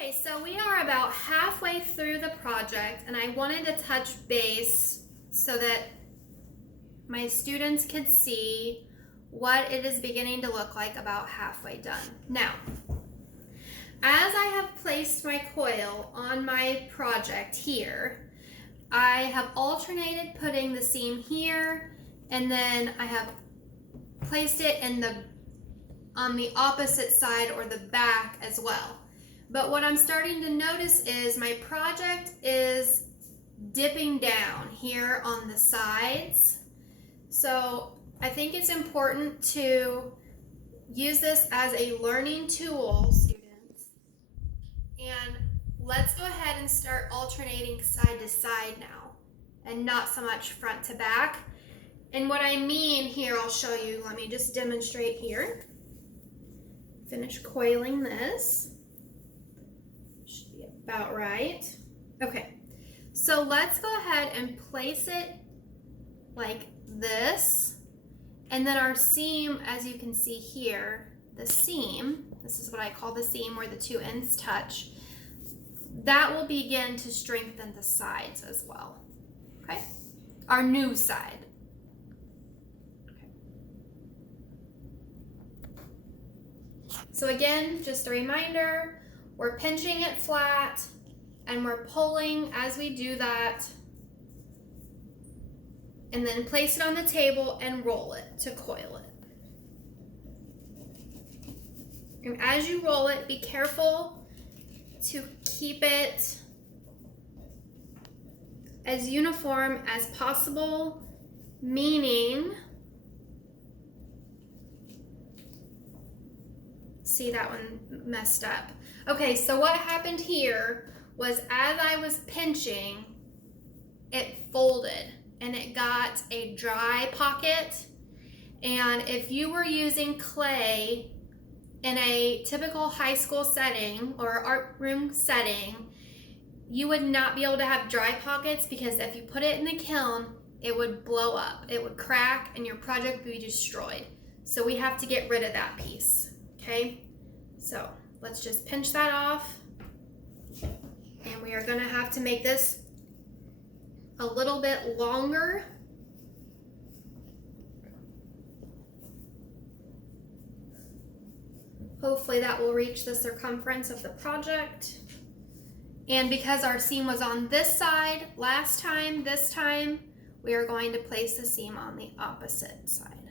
Okay, so we are about halfway through the project, and I wanted to touch base so that my students could see what it is beginning to look like about halfway done. Now, as I have placed my coil on my project here, I have alternated putting the seam here, and then I have placed it on the opposite side or the back as well. But what I'm starting to notice is my project is dipping down here on the sides. So I think it's important to use this as a learning tool, students. And let's go ahead and start alternating side to side now, and not so much front to back. And what I mean here, I'll show you. Let me just demonstrate here. Finish coiling this. Should be about right. Okay, so let's go ahead and place it like this. And then our seam, as you can see here, the seam, this is what I call the seam where the two ends touch, that will begin to strengthen the sides as well, okay? Our new side. So again, just a reminder, we're pinching it flat and we're pulling as we do that, and then place it on the table and roll it to coil it. And as you roll it, be careful to keep it as uniform as possible, meaning, see that one messed up. Okay, so what happened here was as I was pinching, it folded and it got a dry pocket. And if you were using clay in a typical high school setting or art room setting, you would not be able to have dry pockets, because if you put it in the kiln, it would blow up, it would crack, and your project would be destroyed. So we have to get rid of that piece, okay? So let's just pinch that off, and we are gonna have to make this a little bit longer. Hopefully that will reach the circumference of the project. And because our seam was on this side last time, this time we are going to place the seam on the opposite side.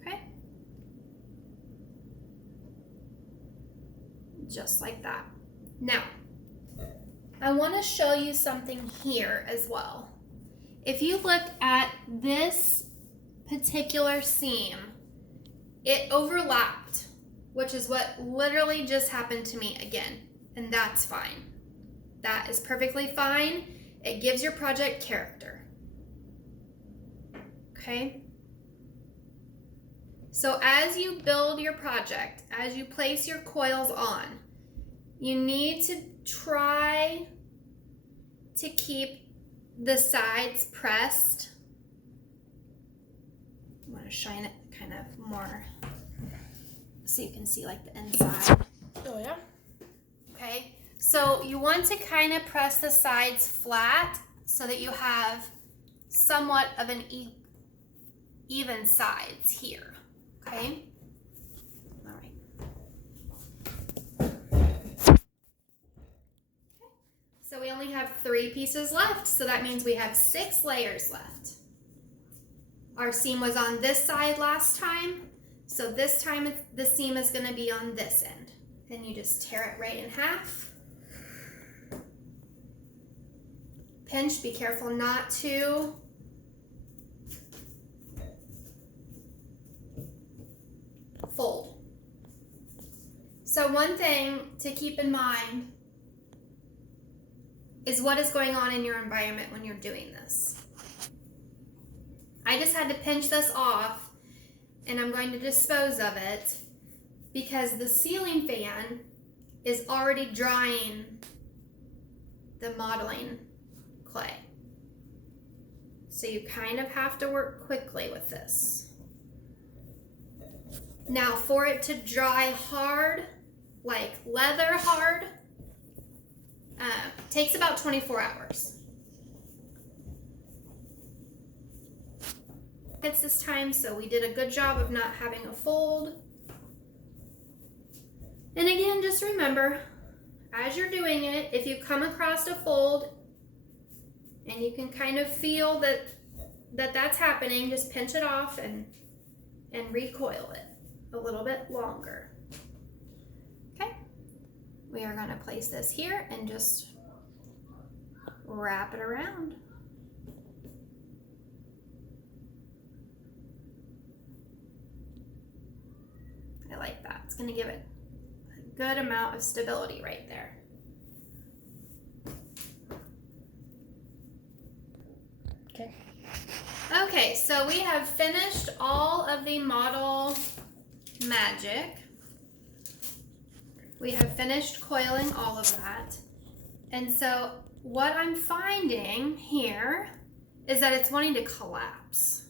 Okay? Just like that. Now, I want to show you something here as well. If you look at this particular seam, it overlapped, which is what literally just happened to me again, and that's fine. That is perfectly fine. It gives your project character. Okay? So as you build your project, as you place your coils on, you need to try to keep the sides pressed. I'm going to shine it kind of more so you can see like the inside. Oh yeah? Okay, so you want to kind of press the sides flat so that you have somewhat of an even sides here, okay? All right. So we only have 3 pieces left, so that means we have 6 layers left. Our seam was on this side last time, so this time the seam is going to be on this end. And you just tear it right in half. Pinch, be careful not to fold. So one thing to keep in mind is what is going on in your environment when you're doing this. I just had to pinch this off, and I'm going to dispose of it because the ceiling fan is already drying the modeling clay. So you kind of have to work quickly with this. Now for it to dry hard, like leather hard, takes about 24 hours. It's this time, so we did a good job of not having a fold. And again, just remember, as you're doing it, if you come across a fold and you can kind of feel that's happening, just pinch it off and recoil it a little bit longer. Okay, we are going to place this here and just wrap it around. I like that. It's going to give it a good amount of stability right there. Okay. Okay, so we have finished all of the model magic. We have finished coiling all of that. And so what I'm finding here is that it's wanting to collapse.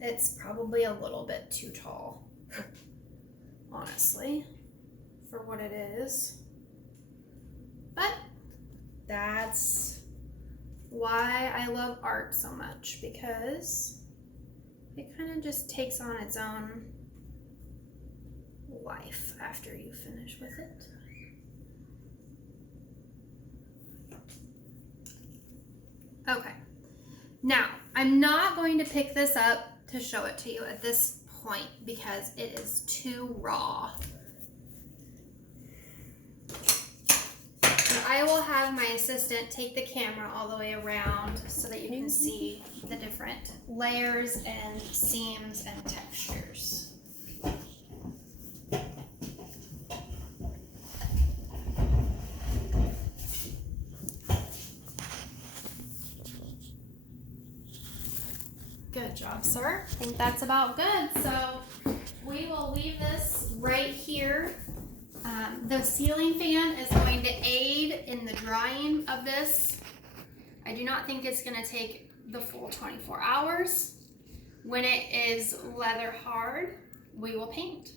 It's probably a little bit too tall, honestly, for what it is. But that's why I love art so much, because it kind of just takes on its own life after you finish with it. Okay, now I'm not going to pick this up to show it to you at this point because it is too raw. So I will have my assistant take the camera all the way around so that you can see the different layers and seams and textures. Good job, sir. I think that's about good. So we will leave this right here. The ceiling fan is going to aid in the drying of this. I do not think it's going to take the full 24 hours. When it is leather hard, we will paint.